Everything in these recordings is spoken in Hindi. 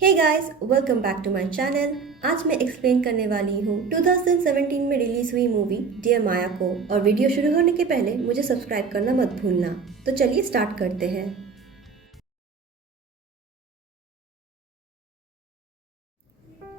Hey guys, welcome back to my channel. आज मैं एक्सप्लेन करने वाली हूँ 2017 में रिलीज हुई मूवी डियर माया को। और वीडियो शुरू होने के पहले मुझे सब्सक्राइब करना मत भूलना। तो चलिए स्टार्ट करते हैं।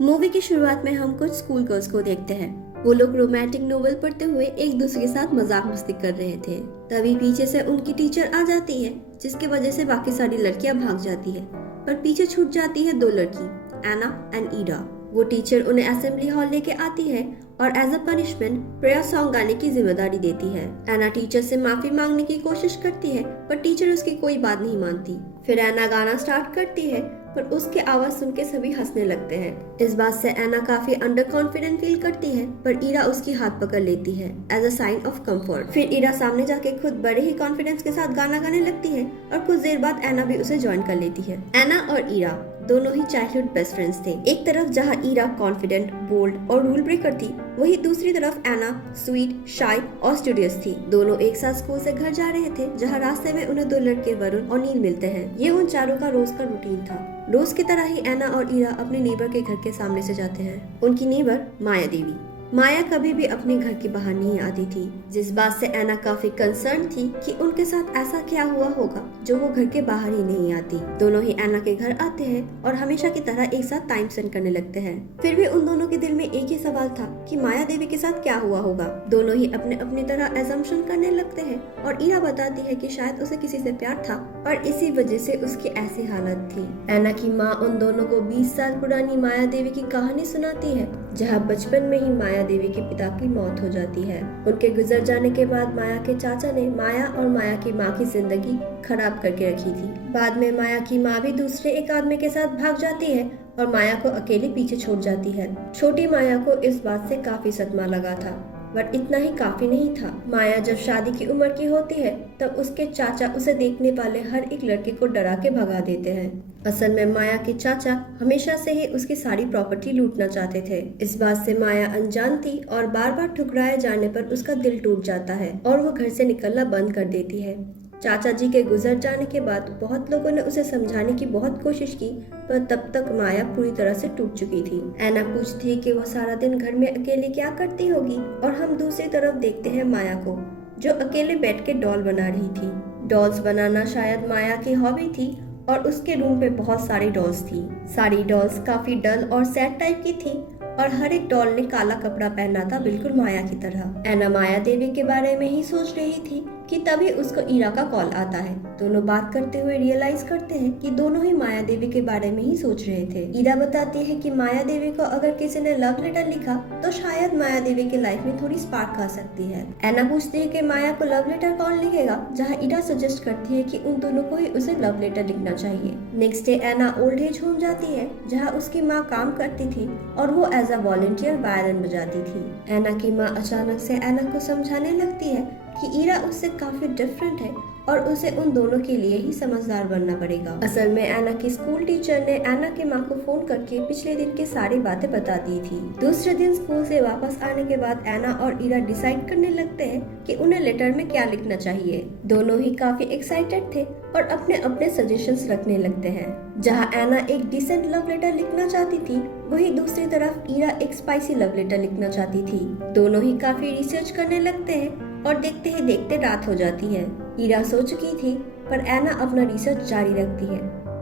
मूवी की शुरुआत में हम कुछ स्कूल गर्ल्स को देखते हैं। वो लोग रोमांटिक नोवेल पढ़ते हुए एक दूसरे के साथ मजाक मस्ती कर रहे थे। तभी पीछे से उनकी टीचर आ जाती है, जिसकी वजह से बाकी सारी लड़कियां भाग जाती है। पर पीछे छूट जाती है दो लड़की, एना एंड ईडा। वो टीचर उन्हें असेंबली हॉल लेके आती है और as a punishment prayer song गाने की जिम्मेदारी देती है। एना टीचर से माफी मांगने की कोशिश करती है, पर टीचर उसकी कोई बात नहीं मानती। फिर एना गाना स्टार्ट करती है, पर उसकी आवाज सुन के सभी हंसने लगते हैं। इस बात से एना काफी अंडर कॉन्फिडेंट फील करती है, पर ईरा उसकी हाथ पकड़ लेती है as a sign of comfort. फिर ईरा सामने जाके खुद बड़े ही कॉन्फिडेंस के साथ गाना गाने लगती है और कुछ देर बाद एना भी उसे ज्वाइन कर लेती है। एना और ईरा दोनों ही चाइल्डहुड बेस्ट फ्रेंड्स थे। एक तरफ जहाँ ईरा कॉन्फिडेंट, बोल्ड और रूल ब्रेकर थी, वही दूसरी तरफ एना स्वीट, शाय और स्टूडियस थी। दोनों एक साथ स्कूल से घर जा रहे थे, जहाँ रास्ते में उन्हें दो लड़के वरुण और नील मिलते हैं। ये उन चारों का रोज का रूटीन था। रोज की तरह ही एना और ईरा अपने नेबर के घर के सामने से जाते हैं। उनकी नेबर माया देवी। माया कभी भी अपने घर के बाहर नहीं आती थी, जिस बात से एना काफी कंसर्न थी कि उनके साथ ऐसा क्या हुआ होगा जो वो घर के बाहर ही नहीं आती। दोनों ही एना के घर आते हैं और हमेशा की तरह एक साथ टाइम स्पेंड करने लगते हैं। फिर भी उन दोनों के दिल में एक ही सवाल था कि माया देवी के साथ क्या हुआ होगा। दोनों ही अपने अपनी तरह एजम्पशन करने लगते हैं और ईरा बताती है कि शायद उसे किसी से प्यार था और इसी वजह से उसकी ऐसी हालत थी। एना की माँ उन दोनों को 20 साल पुरानी माया देवी की कहानी सुनाती है, जहाँ बचपन में ही माया देवी के पिता की मौत हो जाती है। उनके गुजर जाने के बाद माया के चाचा ने माया और माया की माँ की जिंदगी खराब करके रखी थी। बाद में माया की माँ भी दूसरे एक आदमी के साथ भाग जाती है और माया को अकेले पीछे छोड़ जाती है। छोटी माया को इस बात से काफी सदमा लगा था, बट इतना ही काफी नहीं था। माया जब शादी की उम्र की होती है, तब उसके चाचा उसे देखने वाले हर एक लड़के को डरा के भगा देते हैं। असल में माया के चाचा हमेशा से ही उसकी सारी प्रॉपर्टी लूटना चाहते थे। इस बात से माया अनजान थी और बार बार ठुकराए जाने पर उसका दिल टूट जाता है और वो घर से निकलना बंद कर देती है। चाचा जी के गुजर जाने के बाद बहुत लोगों ने उसे समझाने की बहुत कोशिश की, पर तब तक माया पूरी तरह से टूट चुकी थी। एना पूछती है कि वो सारा दिन घर में अकेले क्या करती होगी, और हम दूसरी तरफ देखते हैं माया को, जो अकेले बैठ के डॉल बना रही थी। डॉल्स बनाना शायद माया की हॉबी थी और उसके रूम पे बहुत सारी डॉल्स थी। सारी डॉल्स काफी डल और सैड टाइप की थी और हर एक डॉल ने काला कपड़ा पहना था, बिल्कुल माया की तरह। एना माया देवी के बारे में ही सोच रही थी कि तभी उसको ईरा का कॉल आता है। दोनों बात करते हुए रियलाइज करते हैं कि दोनों ही माया देवी के बारे में ही सोच रहे थे। ईरा बताती है कि माया देवी को अगर किसी ने लव लेटर लिखा तो शायद माया देवी के लाइफ में थोड़ी स्पार्क आ सकती है। एना पूछती है कि माया को लव लेटर कौन लिखेगा, जहाँ ईरा सजेस्ट करती है कि उन दोनों को ही उसे लव लेटर लिखना चाहिए। नेक्स्ट डे एना ओल्ड एज होम जाती है, जहाँ उसकी माँ काम करती थी और वो एज अ वॉलंटियर वायलिन बजाती थी। एना की माँ अचानक से एना को समझाने लगती है कि ईरा उससे काफी डिफरेंट है और उसे उन दोनों के लिए ही समझदार बनना पड़ेगा। असल में एना की स्कूल टीचर ने एना की माँ को फोन करके पिछले दिन की सारी बातें बता दी थी। दूसरे दिन स्कूल से वापस आने के बाद एना और ईरा डिसाइड करने लगते हैं कि उन्हें लेटर में क्या लिखना चाहिए। दोनों ही काफी एक्साइटेड थे और अपने अपने सजेशंस रखने लगते हैं। जहाँ एना एक डिसेंट लव लेटर लिखना चाहती थी, वही दूसरी तरफ ईरा एक स्पाइसी लव लेटर लिखना चाहती थी। दोनों ही काफी रिसर्च करने लगते हैं और देखते ही देखते रात हो जाती है। ईरा सो चुकी थी, पर एना अपना रिसर्च जारी रखती है।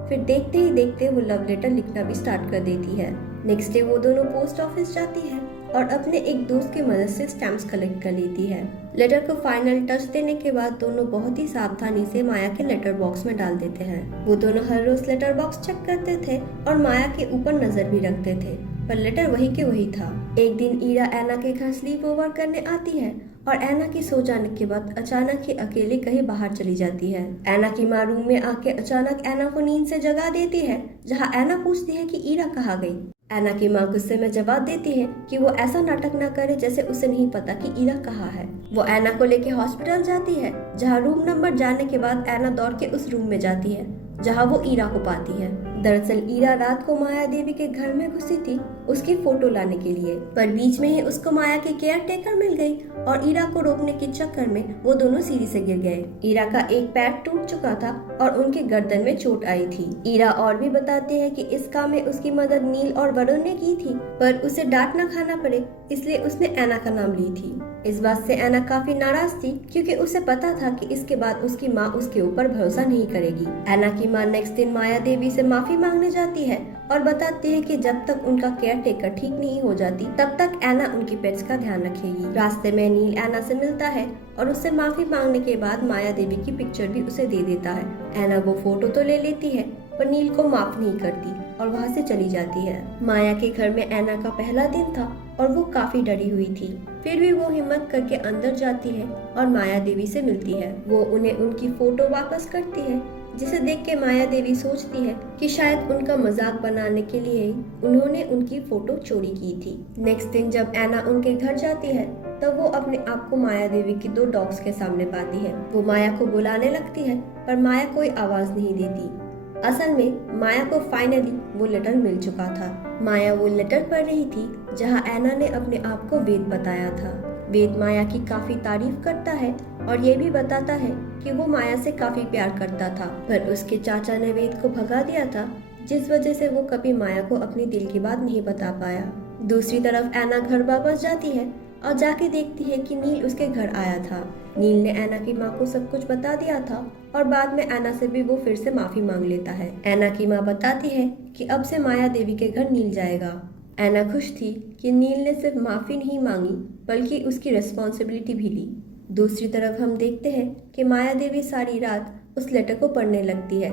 फिर देखते ही देखते वो लव लेटर लिखना भी स्टार्ट कर देती है। नेक्स्ट डे वो दोनों पोस्ट ऑफिस जाती है और अपने एक दोस्त की मदद से स्टैम्प्स कलेक्ट कर लेती है। लेटर को फाइनल टच देने के बाद दोनों बहुत ही सावधानी से माया के लेटर बॉक्स में डाल देते हैं। वो दोनों हर रोज लेटर बॉक्स चेक करते थे और माया के ऊपर नजर भी रखते थे, पर लेटर वही के वही था। एक दिन ईरा एना के घर स्लीप ओवर करने आती है और एना की सो जाने के बाद अचानक ही अकेले कहीं बाहर चली जाती है। एना की माँ रूम में आके अचानक एना को नींद से जगा देती है, जहाँ एना पूछती है कि ईरा कहाँ गई। एना की माँ गुस्से में जवाब देती है कि वो ऐसा नाटक न करे जैसे उसे नहीं पता कि ईरा कहाँ है। वो एना को लेके हॉस्पिटल जाती है, जहाँ रूम नंबर जाने के बाद एना दौड़ के उस रूम में जाती है, जहाँ वो ईरा को पाती है। दरअसल ईरा रात को माया देवी के घर में घुसी थी उसकी फोटो लाने के लिए, पर बीच में ही उसको माया की केयर टेकर मिल गई और ईरा को रोकने के चक्कर में वो दोनों सीढ़ी से गिर गए। ईरा का एक पैर टूट चुका था और उनके गर्दन में चोट आई थी। ईरा और भी बताते हैं कि इस काम में उसकी मदद नील और वरुण ने की थी, पर उसे डांट न खाना पड़े इसलिए उसने ऐना का नाम ली थी। इस बात से ऐना काफी नाराज थी क्योंकि उसे पता था कि इसके बाद उसकी माँ उसके ऊपर भरोसा नहीं करेगी। ऐना की माँ नेक्स्ट दिन माया देवी से माफी मांगने जाती है और बताती है कि जब तक उनका केयर टेकर ठीक नहीं हो जाती तब तक ऐना उनकी पेट्स का ध्यान रखेगी। रास्ते में नील ऐना से मिलता है और उससे माफी मांगने के बाद माया देवी की पिक्चर भी उसे दे देता है। ऐना वो फोटो तो ले लेती है पर नील को माफ नहीं करती और वहाँ से चली जाती है। माया के घर में ऐना का पहला दिन था और वो काफी डरी हुई थी, फिर भी वो हिम्मत करके अंदर जाती है और माया देवी से मिलती है। वो उन्हें उनकी फोटो वापस करती है, जिसे देख के माया देवी सोचती है कि शायद उनका मजाक बनाने के लिए ही उन्होंने उनकी फोटो चोरी की थी। नेक्स्ट दिन जब ऐना उनके घर जाती है तब वो अपने आप को माया देवी की 2 डॉग्स के सामने पाती है। वो माया को बुलाने लगती है पर माया कोई आवाज नहीं देती। असल में माया को फाइनली वो लेटर मिल चुका था। माया वो लेटर पढ़ रही थी जहाँ ऐना ने अपने आप को वेद बताया था। वेद माया की काफी तारीफ करता है और ये भी बताता है कि वो माया से काफी प्यार करता था, पर उसके चाचा ने वेद को भगा दिया था, जिस वजह से वो कभी माया को अपनी दिल की बात नहीं बता पाया। दूसरी तरफ ऐना घर वापस जाती है और जाके देखती है कि नील उसके घर आया था। नील ने ऐना की माँ को सब कुछ बता दिया था और बाद में ऐना से भी वो फिर से माफी मांग लेता है। ऐना की माँ बताती है कि अब से माया देवी के घर नील जाएगा। ऐना खुश थी कि नील ने सिर्फ माफी नहीं मांगी बल्कि उसकी रिस्पॉन्सिबिलिटी भी ली। दूसरी तरफ हम देखते हैं कि माया देवी सारी रात उस लेटर को पढ़ने लगती है।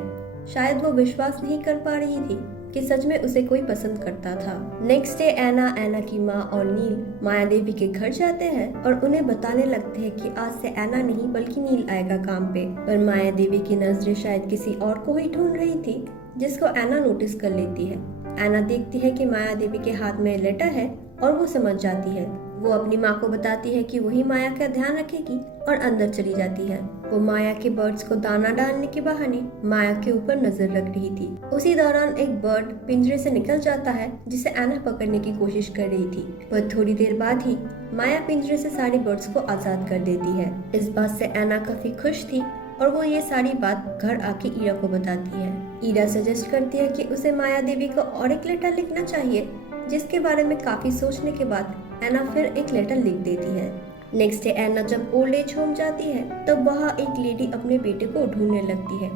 शायद वो विश्वास नहीं कर पा रही थी कि सच में उसे कोई पसंद करता था। नेक्स्ट डे ऐना, ऐना की माँ और नील माया देवी के घर जाते हैं और उन्हें बताने लगते हैं कि आज से ऐना नहीं बल्कि नील आएगा काम पे। पर माया देवी की नजरें शायद किसी और को ही ढूंढ रही थी, जिसको ऐना नोटिस कर लेती है। ऐना देखती है कि माया देवी के हाथ में लेटर है और वो समझ जाती है। वो अपनी माँ को बताती है कि वही माया का ध्यान रखेगी और अंदर चली जाती है। वो माया के बर्ड्स को दाना डालने के बहाने माया के ऊपर नजर रख रही थी। उसी दौरान एक बर्ड पिंजरे से निकल जाता है जिसे ऐना पकड़ने की कोशिश कर रही थी, पर थोड़ी देर बाद ही माया पिंजरे से सारे बर्ड्स को आजाद कर देती है। इस बात से ऐना काफी खुश थी और वो ये सारी बात घर आके ईरा को बताती है। ईरा सजेस्ट करती है कि उसे माया देवी को और एक लेटर लिखना चाहिए, जिसके बारे में काफी सोचने के बाद ऐना फिर एक लेटर लिख देती है। नेक्स्ट डे ऐना जब ओल्ड एज होम जाती है तब वहाँ एक लेडी अपने बेटे को ढूंढने लगती है।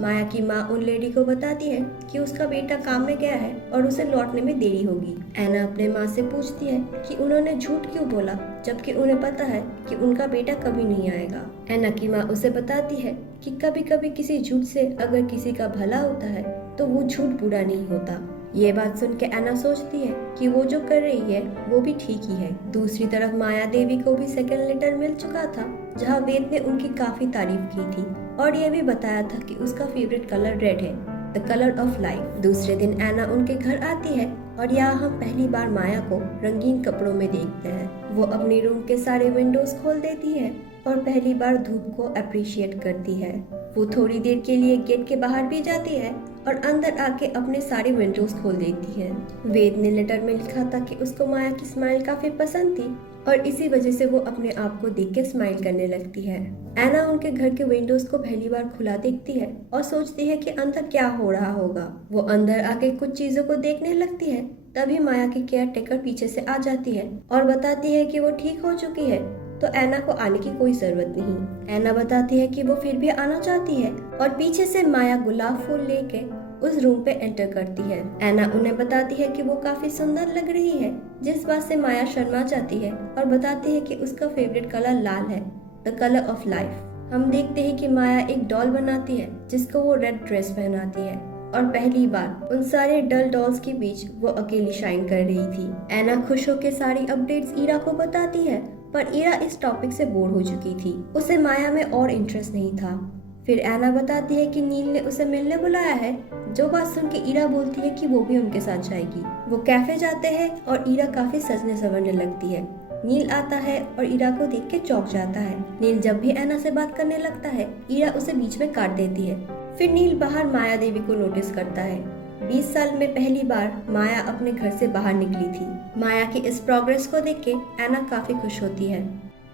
माया की माँ उन लेडी को बताती है कि उसका बेटा काम में गया है और उसे लौटने में देरी होगी। ऐना अपने माँ से पूछती है कि उन्होंने झूठ क्यों बोला, जबकि उन्हें पता है कि उनका बेटा कभी नहीं आएगा। ऐना की माँ उसे बताती है कि कभी कभी किसी झूठ से अगर किसी का भला होता है तो वो झूठ बुरा नहीं होता। ये बात सुन के ऐना सोचती है कि वो जो कर रही है वो भी ठीक ही है। दूसरी तरफ माया देवी को भी सेकंड लेटर मिल चुका था, जहाँ वेद ने उनकी काफी तारीफ की थी और ये भी बताया था कि उसका फेवरेट कलर रेड है, द कलर ऑफ लाइफ। दूसरे दिन ऐना उनके घर आती है और यहाँ हम पहली बार माया को रंगीन कपड़ों में देखते हैं। वो अपने रूम के सारे विंडोज खोल देती है और पहली बार धूप को अप्रिशिएट करती है। वो थोड़ी देर के लिए गेट के बाहर भी जाती है और अंदर आके अपने सारे विंडोज खोल देती है। वेद ने लेटर में लिखा था कि उसको माया की स्माइल काफी पसंद थी और इसी वजह से वो अपने आप को देख के स्माइल करने लगती है। ऐना उनके घर के विंडोज को पहली बार खुला देखती है और सोचती है कि अंदर क्या हो रहा होगा। वो अंदर आके कुछ चीजों को देखने लगती है, तभी माया की केयर टेकर पीछे से आ जाती है और बताती है कि वो ठीक हो चुकी है, तो ऐना को आने की कोई जरूरत नहीं। ऐना बताती है कि वो फिर भी आना चाहती है और पीछे से माया गुलाब फूल लेके उस रूम पे एंटर करती है। ऐना उन्हें बताती है कि वो काफी सुंदर लग रही है, जिस बात से माया शर्मा जाती है और बताती है कि उसका फेवरेट कलर लाल है, द कलर ऑफ लाइफ। हम देखते हैं कि माया एक डॉल बनाती है जिसको वो रेड ड्रेस पहनाती है और पहली बार उन सारे डल डॉल्स के बीच वो अकेली शाइन कर रही थी। ऐना खुश होकर सारी अपडेट्स ईरा को बताती है, पर ईरा इस टॉपिक से बोर हो चुकी थी। उसे माया में और इंटरेस्ट नहीं था। फिर ऐना बताती है कि नील ने उसे मिलने बुलाया है, जो बात सुन के ईरा बोलती है कि वो भी उनके साथ जाएगी। वो कैफे जाते हैं और ईरा काफी सजने संवरने लगती है। नील आता है और ईरा को देख के चौंक जाता है। नील जब भी ऐना से बात करने लगता है, ईरा उसे बीच में काट देती है। फिर नील बाहर माया देवी को नोटिस करता है। 20 साल में पहली बार माया अपने घर से बाहर निकली थी। माया की इस प्रोग्रेस को देख के एना काफी खुश होती है।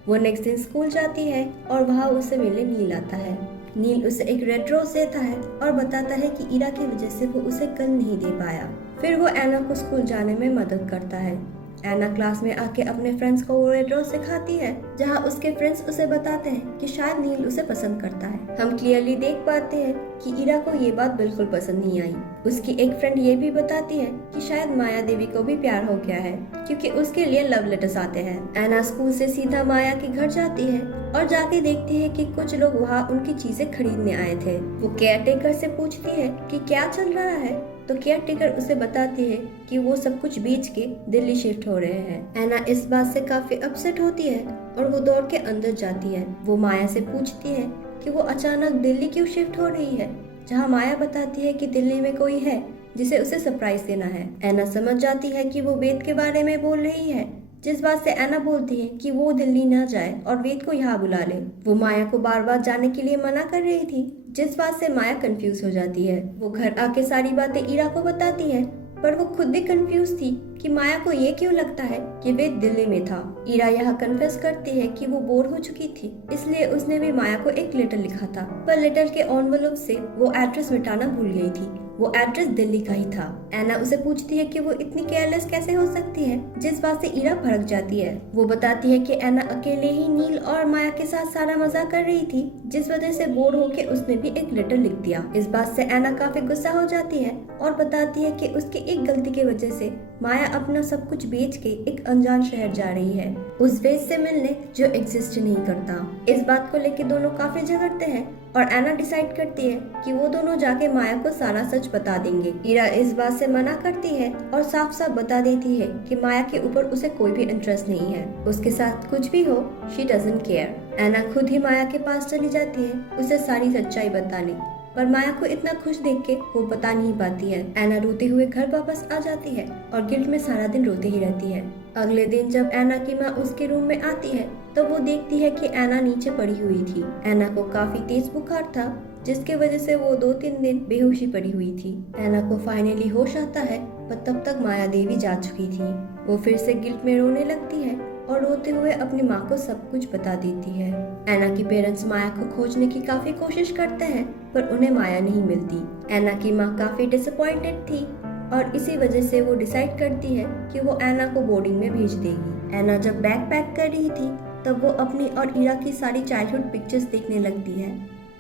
वो नेक्स्ट दिन स्कूल जाती है और वहाँ उसे मिलने नील आता है। नील उसे एक रेड रोज देता है और बताता है कि इरा की वजह से वो उसे कल नहीं दे पाया। फिर वो एना को स्कूल जाने में मदद करता है। एना क्लास में आके अपने फ्रेंड्स को वो रेड रोज सिखाती है, जहाँ उसके फ्रेंड्स उसे बताते हैं कि शायद नील उसे पसंद करता है। हम क्लियरली देख पाते हैं कि इरा को ये बात बिल्कुल पसंद नहीं आई। उसकी एक फ्रेंड ये भी बताती है कि शायद माया देवी को भी प्यार हो गया है, क्योंकि उसके लिए लव लेटर्स आते हैं। एना स्कूल से सीधा माया के घर जाती है और जाके देखती है कि कुछ लोग वहाँ उनकी चीजें खरीदने आए थे। वो केयर टेकर से पूछती है कि क्या चल रहा है, तो केयर टेकर उसे बताती है कि वो सब कुछ बेच के दिल्ली शिफ्ट हो रहे हैं। एना इस बात से काफी अपसेट होती है और वो दौड़ के अंदर जाती है। वो माया से पूछती है कि वो अचानक दिल्ली क्यों शिफ्ट हो रही है, जहाँ माया बताती है कि दिल्ली में कोई है जिसे उसे सरप्राइज देना है। एना समझ जाती है कि वो वेद के बारे में बोल रही है, जिस बात से एना बोलती है कि वो दिल्ली न जाए और वेद को यहाँ बुला ले। वो माया को बार बार जाने के लिए मना कर रही थी, जिस बात से माया कंफ्यूज हो जाती है। वो घर आके सारी बातें इरा को बताती है, पर वो खुद भी कंफ्यूज थी कि माया को ये क्यों लगता है कि वेद दिल्ली में था। इरा यह कन्फेस करती है कि वो बोर हो चुकी थी, इसलिए उसने भी माया को एक लेटर लिखा था, पर लेटर के एनवेलप से वो एड्रेस मिटाना भूल गई थी। वो एड्रेस दिल्ली का ही था। एना उसे पूछती है कि वो इतनी केयरलेस कैसे हो सकती है, जिस बात से इरा भड़क जाती है। वो बताती है कि एना अकेले ही नील और माया के साथ सारा मजाक कर रही थी, जिस वजह से बोर होके उसने भी एक लेटर लिख दिया। इस बात से एना काफी गुस्सा हो जाती है और बताती है कि उसकी एक गलती की वजह से माया अपना सब कुछ बेच के एक अनजान शहर जा रही है, उस वेद से मिलने जो एग्जिस्ट नहीं करता। इस बात को लेके दोनों काफी झगड़ते हैं और एना डिसाइड करती है कि वो दोनों जाके माया को सारा सच बता देंगे। इरा इस बात से मना करती है और साफ साफ बता देती है कि माया के ऊपर उसे कोई भी इंटरेस्ट नहीं है, उसके साथ कुछ भी हो शी डजंट केयर। एना खुद ही माया के पास चली जाती है उसे सारी सच्चाई बताने, पर माया को इतना खुश देख के वो बता नहीं पाती है। एना रोते हुए घर वापस आ जाती है और गिल्ट में सारा दिन रोते ही रहती है। अगले दिन जब एना की माँ उसके रूम में आती है तो वो देखती है कि एना नीचे पड़ी हुई थी। एना को काफी तेज बुखार था, जिसके वजह से वो 2-3 दिन बेहोशी पड़ी हुई थी। एना को फाइनली होश आता है, पर तब तक माया देवी जा चुकी थी। वो फिर से गिल्ट में रोने लगती है और रोते हुए अपनी माँ को सब कुछ बता देती है। एना के पेरेंट्स माया को खोजने की काफी कोशिश करते हैं, पर उन्हें माया नहीं मिलती। एना की माँ काफी डिसअपॉइंटेड थी और इसी वजह से वो डिसाइड करती है कि वो एना को बोर्डिंग में भेज देगी। एना जब बैग पैक कर रही थी तब वो अपनी और इरा की सारी चाइल्डहुड पिक्चर्स देखने लगती है,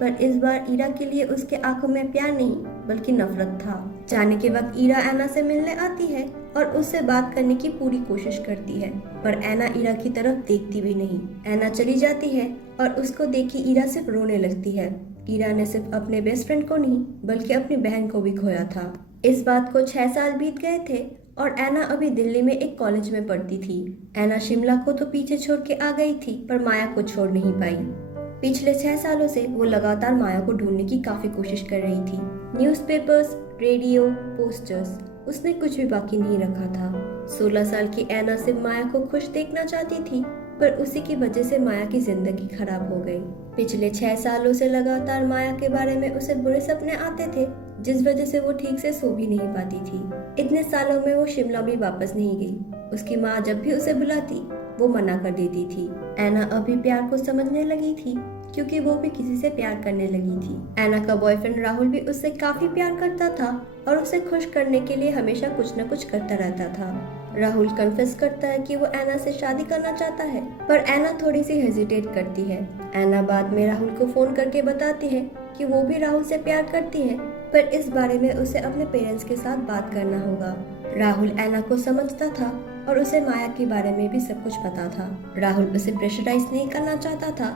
पर इस बार इरा के लिए उसके आंखों में प्यार नहीं बल्कि नफरत था। जाने के वक्त इरा एना से मिलने आती है और उससे बात करने की पूरी कोशिश करती है, पर एना इरा की तरफ देखती भी नहीं। एना चली जाती है और उसको देखी इरा सिर्फ रोने लगती है। इरा ने सिर्फ अपने बेस्ट फ्रेंड को नहीं बल्कि अपनी बहन को भी खोया था। इस बात को 6 साल बीत गए थे और एना अभी दिल्ली में एक कॉलेज में पढ़ती थी। एना शिमला को तो पीछे छोड़ के आ गई थी, पर माया को छोड़ नहीं पाई। पिछले 6 सालों से वो लगातार माया को ढूंढने की काफी कोशिश कर रही थी। न्यूज़पेपर्स, रेडियो, पोस्टर्स, उसने कुछ भी बाकी नहीं रखा था। 16 साल की एना सिर्फ माया को खुश देखना चाहती थी, पर उसी की वजह से माया की जिंदगी खराब हो गई। पिछले 6 सालों से लगातार माया के बारे में उसे बुरे सपने आते थे, जिस वजह से वो ठीक से सो भी नहीं पाती थी। इतने सालों में वो शिमला भी वापस नहीं गई। उसकी माँ जब भी उसे बुलाती वो मना कर देती थी। एना अभी प्यार को समझने लगी थी, क्योंकि वो भी किसी से प्यार करने लगी थी। एना का बॉयफ्रेंड राहुल भी उससे काफी प्यार करता था और उसे खुश करने के लिए हमेशा कुछ न कुछ करता रहता था। राहुल कन्फेस करता है कि वो एना से शादी करना चाहता है, पर एना थोड़ी सी हेजिटेट करती है। एना बाद में राहुल को फोन करके बताती है कि वो भी राहुल से प्यार करती है, पर इस बारे में उसे अपने पेरेंट्स के साथ बात करना होगा। राहुल एना को समझता था और उसे माया के बारे में भी सब कुछ पता था। राहुल उसे प्रेशराइज नहीं करना चाहता था,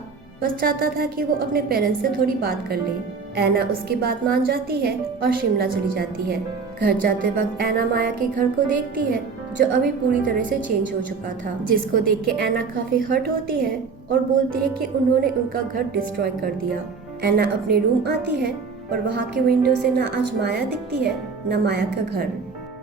बस चाहता था कि वो अपने पेरेंट्स से थोड़ी बात कर ले। एना उसकी बात मान जाती है और शिमला चली जाती है। घर जाते वक्त एना माया के घर को देखती है, जो अभी पूरी तरह से चेंज हो चुका था, जिसको देख के एना काफी हर्ट होती है और बोलती है कि उन्होंने उनका घर डिस्ट्रॉय कर दिया। एना अपने रूम आती है, पर वहाँ के विंडो से ना आज माया दिखती है न माया का घर।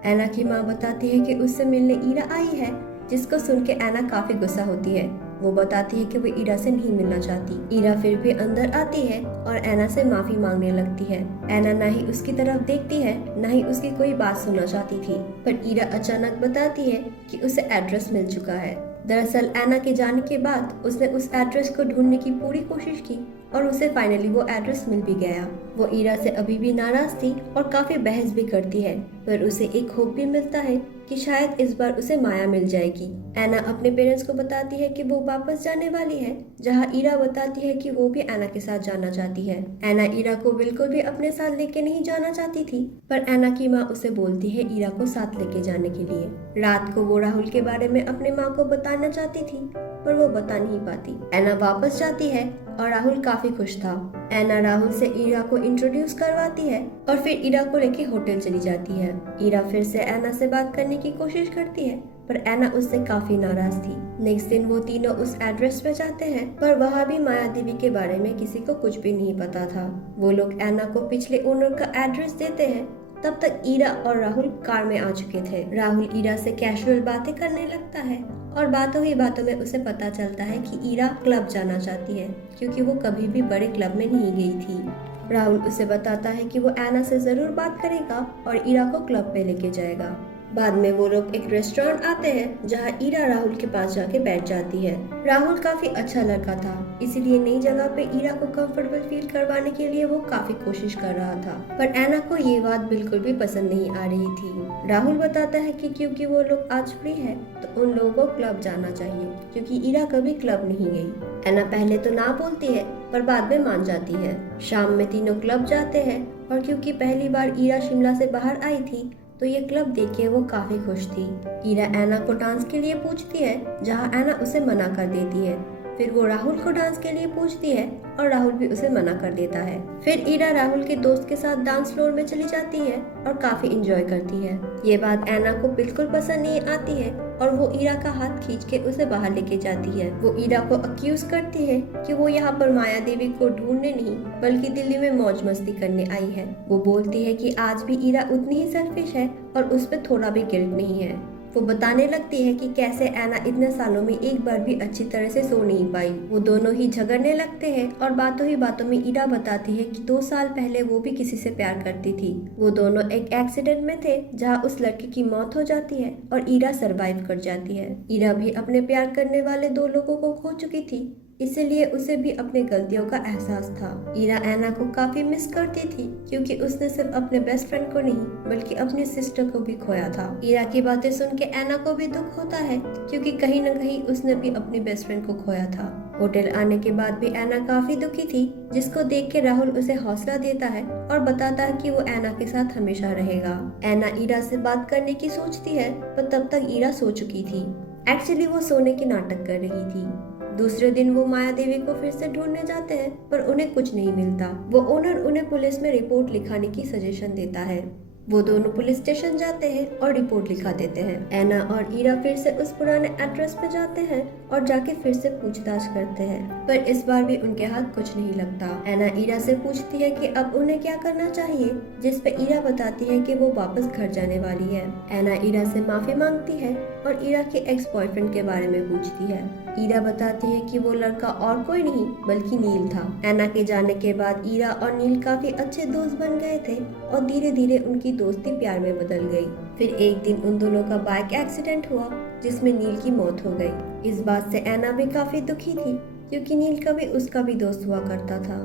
एना की माँ बताती है कि उससे मिलने इरा आई है, जिसको सुन के एना काफी गुस्सा होती है। वो बताती है कि वो ईरा से नहीं मिलना चाहती। ईरा फिर भी अंदर आती है और एना से माफी मांगने लगती है। एना ना ही उसकी तरफ देखती है, ना ही उसकी कोई बात सुनना चाहती थी, पर ईरा अचानक बताती है कि उसे एड्रेस मिल चुका है। दरअसल एना के जाने के बाद उसने उस एड्रेस को ढूंढने की पूरी कोशिश की और उसे फाइनली वो एड्रेस मिल भी गया। वो ईरा से अभी भी नाराज थी और काफी बहस भी करती है, पर उसे एक होप भी मिलता है कि शायद इस बार उसे माया मिल जाएगी। एना अपने पेरेंट्स को बताती है कि वो वापस जाने वाली है, जहां ईरा बताती है कि वो भी एना के साथ जाना चाहती है। एना ईरा को बिल्कुल भी अपने साथ लेके नहीं जाना चाहती थी, पर एना की माँ उसे बोलती है ईरा को साथ लेके जाने के लिए। रात को वो राहुल के बारे में अपने माँ को बताना चाहती थी, पर वो बता नहीं पाती। एना वापस जाती है और राहुल काफी खुश था। एना राहुल से ईरा को इंट्रोड्यूस करवाती है और फिर ईरा को लेके होटल चली जाती है। ईरा फिर से एना से बात करने की कोशिश करती है, पर एना उससे काफी नाराज थी। नेक्स्ट दिन वो तीनों उस एड्रेस पे जाते हैं, पर वहाँ भी माया देवी के बारे में किसी को कुछ भी नहीं पता था। वो लोग एना को पिछले ओनर का एड्रेस देते हैं। तब तक ईरा और राहुल कार में आ चुके थे। राहुल ईरा से कैजुअल बातें करने लगता है और बातों ही बातों में उसे पता चलता है कि ईरा क्लब जाना चाहती है, क्योंकि वो कभी भी बड़े क्लब में नहीं गई थी। राहुल उसे बताता है कि वो एना से जरूर बात करेगा और ईरा को क्लब पे लेके जाएगा। बाद में वो लोग एक रेस्टोरेंट आते हैं, जहां ईरा राहुल के पास जाके बैठ जाती है। राहुल काफी अच्छा लड़का था, इसीलिए नई जगह पे ईरा को कंफर्टेबल फील करवाने के लिए वो काफी कोशिश कर रहा था, पर एना को ये बात बिल्कुल भी पसंद नहीं आ रही थी। राहुल बताता है कि क्योंकि वो लोग आज फ्री है तो उन लोगों को क्लब जाना चाहिए, क्योंकि ईरा कभी क्लब नहीं गई। एना पहले तो ना बोलती है, पर बाद में मान जाती है। शाम में तीनों क्लब जाते हैं और क्योंकि पहली बार ईरा शिमला से बाहर आई थी, तो ये क्लब देख के वो काफी खुश थी। ईरा एना को डांस के लिए पूछती है, जहां एना उसे मना कर देती है। फिर वो राहुल को डांस के लिए पूछती है और राहुल भी उसे मना कर देता है। फिर ईरा राहुल के दोस्त के साथ डांस फ्लोर में चली जाती है और काफी एंजॉय करती है। ये बात एना को बिल्कुल पसंद नहीं आती है और वो ईरा का हाथ खींच के उसे बाहर लेके जाती है। वो ईरा को अक्यूज करती है कि वो यहाँ पर माया देवी को ढूंढने नहीं, बल्कि दिल्ली में मौज मस्ती करने आई है। वो बोलती है कि आज भी ईरा उतनी ही सेल्फिश है और उस पर थोड़ा भी गिल्ट नहीं है। वो बताने लगती है कि कैसे एना इतने सालों में एक बार भी अच्छी तरह से सो नहीं पाई। वो दोनों ही झगड़ने लगते हैं और बातों ही बातों में ईरा बताती है कि 2 साल पहले वो भी किसी से प्यार करती थी। वो दोनों एक एक्सीडेंट में थे, जहां उस लड़के की मौत हो जाती है और ईरा सरवाइव कर जाती है। ईरा भी अपने प्यार करने वाले 2 लोगों को खो चुकी थी, इसलिए उसे भी अपने गलतियों का एहसास था। ईरा एना को काफी मिस करती थी, क्योंकि उसने सिर्फ अपने बेस्ट फ्रेंड को नहीं, बल्कि अपनी सिस्टर को भी खोया था। ईरा की बातें सुन के एना को भी दुख होता है, क्योंकि कहीं न कहीं उसने भी अपनी बेस्ट फ्रेंड को खोया था। होटल आने के बाद भी एना काफी दुखी थी, जिसको देख के राहुल उसे हौसला देता है और बताता है कि वो एना के साथ हमेशा रहेगा। एना ईरा से बात करने की सोचती है, पर तब तक ईरा सो चुकी थी। एक्चुअली वो सोने की नाटक कर रही थी। दूसरे दिन वो माया देवी को फिर से ढूंढने जाते हैं, पर उन्हें कुछ नहीं मिलता। वो ओनर उन्हें पुलिस में रिपोर्ट लिखाने की सजेशन देता है। वो दोनों पुलिस स्टेशन जाते हैं और रिपोर्ट लिखा देते हैं। एना और ईरा फिर से उस पुराने एड्रेस पे जाते हैं और जाके फिर से पूछताछ करते हैं, पर इस बार भी उनके हाथ कुछ नहीं लगता। एना ईरा से पूछती है कि अब उन्हें क्या करना चाहिए, जिस पे ईरा बताती है कि वो वापस घर जाने वाली है। एना ईरा से माफी मांगती है और ईरा के एक्स बॉयफ्रेंड के बारे में पूछती है। ईरा बताती है कि वो लड़का और कोई नहीं बल्कि नील था। एना के जाने के बाद ईरा और नील काफी अच्छे दोस्त बन गए थे और धीरे धीरे उनकी दोस्ती प्यार में बदल गई। फिर एक दिन उन दोनों का बाइक एक्सीडेंट हुआ, जिसमें नील की मौत हो गई। इस बात से एना भी काफी दुखी थी, क्योंकि नील कभी उसका भी दोस्त हुआ करता था।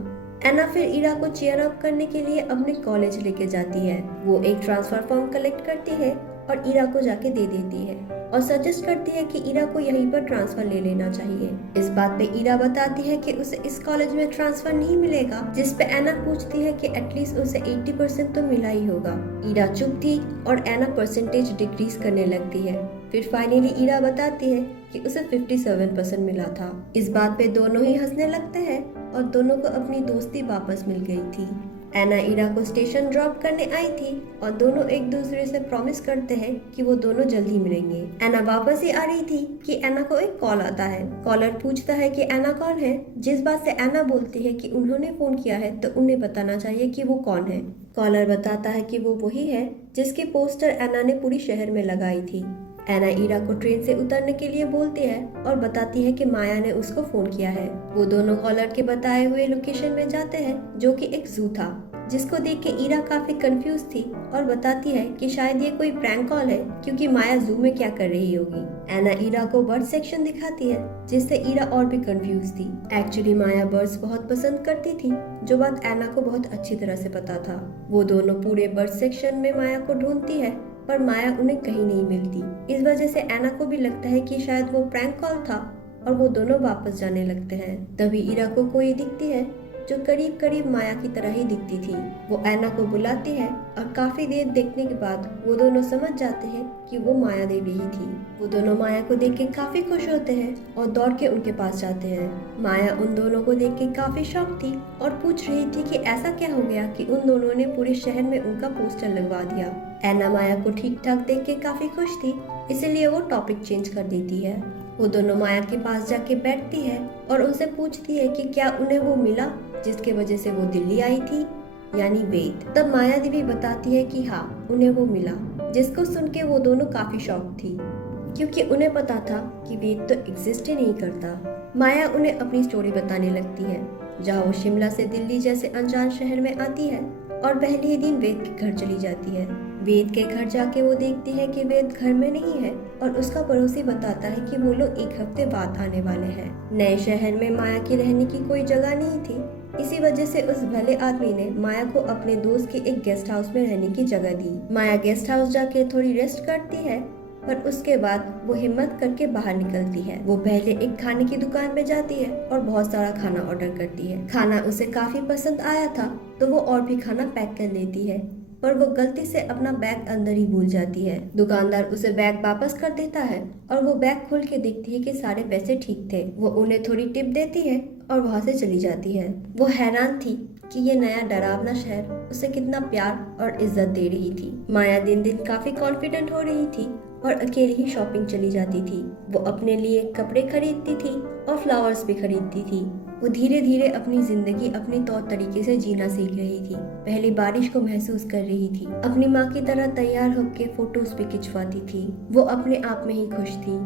एना फिर ईरा को चीयर अप करने के लिए अपने कॉलेज लेके जाती है। वो एक ट्रांसफर फॉर्म कलेक्ट करती है और ईरा को जाके दे देती है और सजेस्ट करती है कि ईरा को यहीं पर ट्रांसफर ले लेना चाहिए। इस बात पे ईरा बताती है कि उसे इस कॉलेज में ट्रांसफर नहीं मिलेगा, जिस पे एना पूछती है कि एटलीस्ट उसे 80% तो मिला ही होगा। ईरा चुप थी और एना परसेंटेज डिक्रीज करने लगती है। फिर फाइनली ईरा बताती है कि उसे 57% मिला था। इस बात पे दोनों ही हंसने लगते हैं और दोनों को अपनी दोस्ती वापस मिल गई थी। एना ईरा को स्टेशन ड्रॉप करने आई थी और दोनों एक दूसरे से प्रॉमिस करते हैं कि वो दोनों जल्दी मिलेंगे। एना वापस ही आ रही थी कि एना को एक कॉल आता है। कॉलर पूछता है कि एना कौन है, जिस बात से एना बोलती है कि उन्होंने फोन किया है तो उन्हें बताना चाहिए कि वो कौन है। कॉलर बताता है कि वो वही है जिसके पोस्टर एना ने पूरी शहर में लगाई थी। एना ईरा को ट्रेन से उतरने के लिए बोलती है और बताती है कि माया ने उसको फोन किया है। वो दोनों कॉलर के बताए हुए लोकेशन में जाते हैं जो कि एक जू था, जिसको देख के ईरा काफी कंफ्यूज थी और बताती है कि शायद ये कोई प्रैंक कॉल है क्योंकि माया जू में क्या कर रही होगी। एना ईरा को बर्ड सेक्शन दिखाती है जिससे ईरा और भी कंफ्यूज थी। एक्चुअली माया बर्ड्स बहुत पसंद करती थी, जो बात एना को बहुत अच्छी तरह से पता था। वो दोनों पूरे बर्ड सेक्शन में माया को ढूंढती है पर माया उन्हें कहीं नहीं मिलती। इस वजह से एना को भी लगता है कि शायद वो प्रैंक कॉल था और वो दोनों वापस जाने लगते हैं। तभी ईरा को कोई दिखती है जो करीब करीब माया की तरह ही दिखती थी। वो एना को बुलाती है और काफी देर देखने के बाद वो दोनों समझ जाते हैं कि वो माया देवी ही थी। वो दोनों माया को देख के काफी खुश होते हैं और दौड़ के उनके पास जाते हैं। माया उन दोनों को देख के काफी शॉक थी और पूछ रही थी कि ऐसा क्या हो गया कि उन दोनों ने पूरे शहर में उनका पोस्टर लगवा दिया। एना माया को ठीक ठाक देख के काफी खुश थी, इसलिए वो टॉपिक चेंज कर देती है। वो दोनों माया के पास जाके बैठती है और उनसे पूछती है कि क्या उन्हें वो मिला जिसके वजह से वो दिल्ली आई थी, यानी वेद। तब माया देवी बताती है कि हाँ, उन्हें वो मिला, जिसको सुन के वो दोनों काफी शॉक थी क्योंकि उन्हें पता था कि वेद तो एग्जिस्ट ही नहीं करता। माया उन्हें अपनी स्टोरी बताने लगती है, जहाँ वो शिमला से दिल्ली जैसे अनजान शहर में आती है और पहले ही दिन वेद के घर चली जाती है। वेद के घर जाके वो देखती है कि वेद घर में नहीं है और उसका पड़ोसी बताता है कि वो लोग एक हफ्ते बाद आने वाले हैं। नए शहर में माया की रहने की कोई जगह नहीं थी, इसी वजह से उस भले आदमी ने माया को अपने दोस्त के एक गेस्ट हाउस में रहने की जगह दी। माया गेस्ट हाउस जाके थोड़ी रेस्ट करती है, पर उसके बाद वो हिम्मत करके बाहर निकलती है। वो पहले एक खाने की दुकान में जाती है और बहुत सारा खाना ऑर्डर करती है। खाना उसे काफी पसंद आया था तो वो और भी खाना पैक कर लेती है, पर वो गलती से अपना बैग अंदर ही भूल जाती है। दुकानदार उसे बैग वापस कर देता है और वो बैग खोल के देखती है कि सारे पैसे ठीक थे। वो उन्हें थोड़ी टिप देती है और वहाँ से चली जाती है। वो हैरान थी कि ये नया डरावना शहर उसे कितना प्यार और इज्जत दे रही थी। माया दिन दिन काफी कॉन्फिडेंट हो रही थी और अकेले ही शॉपिंग चली जाती थी। वो अपने लिए कपड़े खरीदती थी और फ्लावर्स भी खरीदती थी। वो धीरे धीरे अपनी जिंदगी अपने तौर तरीके से जीना सीख रही थी। पहली बारिश को महसूस कर रही थी। अपनी माँ की तरह तैयार होकर फोटोज भी खिंचवाती थी। वो अपने आप में ही खुश थी।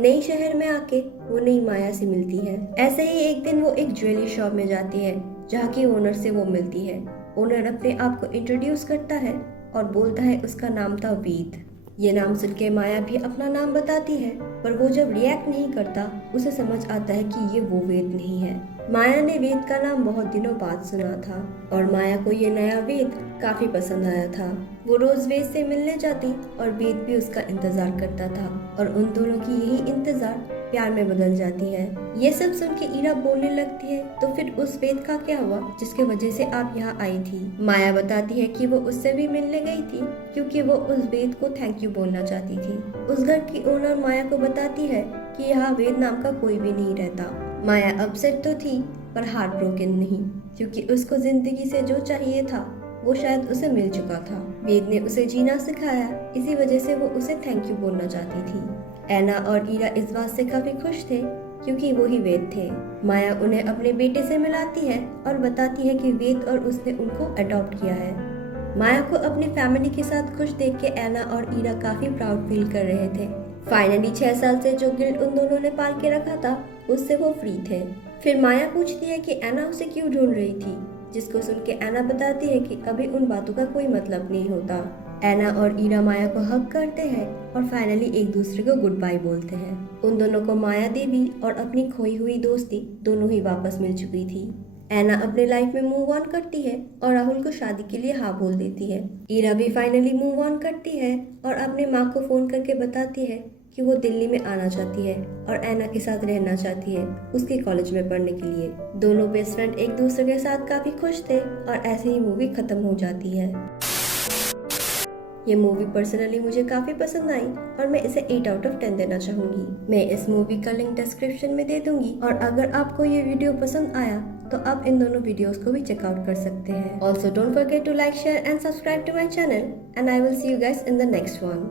नई शहर में आके वो नई माया से मिलती है। ऐसे ही एक दिन वो एक ज्वेलरी शॉप में जाती है, जहाँ की ओनर से वो मिलती है। ओनर अपने आप को इंट्रोड्यूस करता है और बोलता है उसका नाम था वेद। ये नाम सुन के माया भी अपना नाम बताती है, पर वो जब रिएक्ट नहीं करता उसे समझ आता है कि ये वो वेद नहीं है। माया ने वेद का नाम बहुत दिनों बाद सुना था और माया को ये नया वेद काफी पसंद आया था। वो रोज वेद से मिलने जाती और वेद भी उसका इंतजार करता था और उन दोनों की यही इंतजार प्यार में बदल जाती है। ये सब सुन के ईरा बोलने लगती है, तो फिर उस वेद का क्या हुआ जिसके वजह से आप यहाँ आई थी? माया बताती है कि वो उससे भी मिलने गई थी क्योंकि वो उस वेद को थैंक यू बोलना चाहती थी। उस घर की ओनर माया को बताती है कि यहाँ वेद नाम का कोई भी नहीं रहता। माया अपसेट तो थी पर हार्ट ब्रोकन नहीं, क्योंकि उसको जिंदगी से जो चाहिए था वो शायद उसे मिल चुका था। वेद ने उसे जीना सिखाया, इसी वजह से वो उसे थैंक यू बोलना चाहती थी। एना और ईरा इस बात से काफी खुश थे क्योंकि वो ही वेद थे। माया उन्हें अपने बेटे से मिलाती है और बताती है कि वेद और उसने उनको अडॉप्ट किया है। माया को अपनी फैमिली के साथ खुश देख के एना और ईरा काफी प्राउड फील कर रहे थे। फाइनली 6 साल से जो गिल्ट उन दोनों ने पाल के रखा था उससे वो फ्री थे। फिर माया पूछती है कि एना उसे क्यों ढूंढ रही थी, जिसको सुन के एना बताती है कि अभी उन बातों का कोई मतलब नहीं होता। एना और ईरा माया को हग करते हैं और फाइनली एक दूसरे को गुड बाय बोलते हैं। उन दोनों को माया देवी और अपनी खोई हुई दोस्ती दोनों ही वापस मिल चुकी थी। एना अपने लाइफ में मूव ऑन करती है और राहुल को शादी के लिए हाँ बोल देती है। ईरा भी फाइनली मूव ऑन करती है और अपने माँ को फोन करके बताती है कि वो दिल्ली में आना चाहती है और एना के साथ रहना चाहती है उसके कॉलेज में पढ़ने के लिए। दोनों बेस्ट फ्रेंड एक दूसरे के साथ काफी खुश थे और ऐसे ही मूवी खत्म हो जाती है। ये मूवी पर्सनली मुझे काफी पसंद आई और मैं इसे 8 आउट ऑफ 10 देना चाहूंगी। मैं इस मूवी का लिंक डिस्क्रिप्शन में दे दूंगी और अगर आपको ये वीडियो पसंद आया तो आप इन दोनों वीडियोस को भी चेकआउट कर सकते हैं। Also don't forget to like, share and subscribe to my channel and I will see you guys in the next one.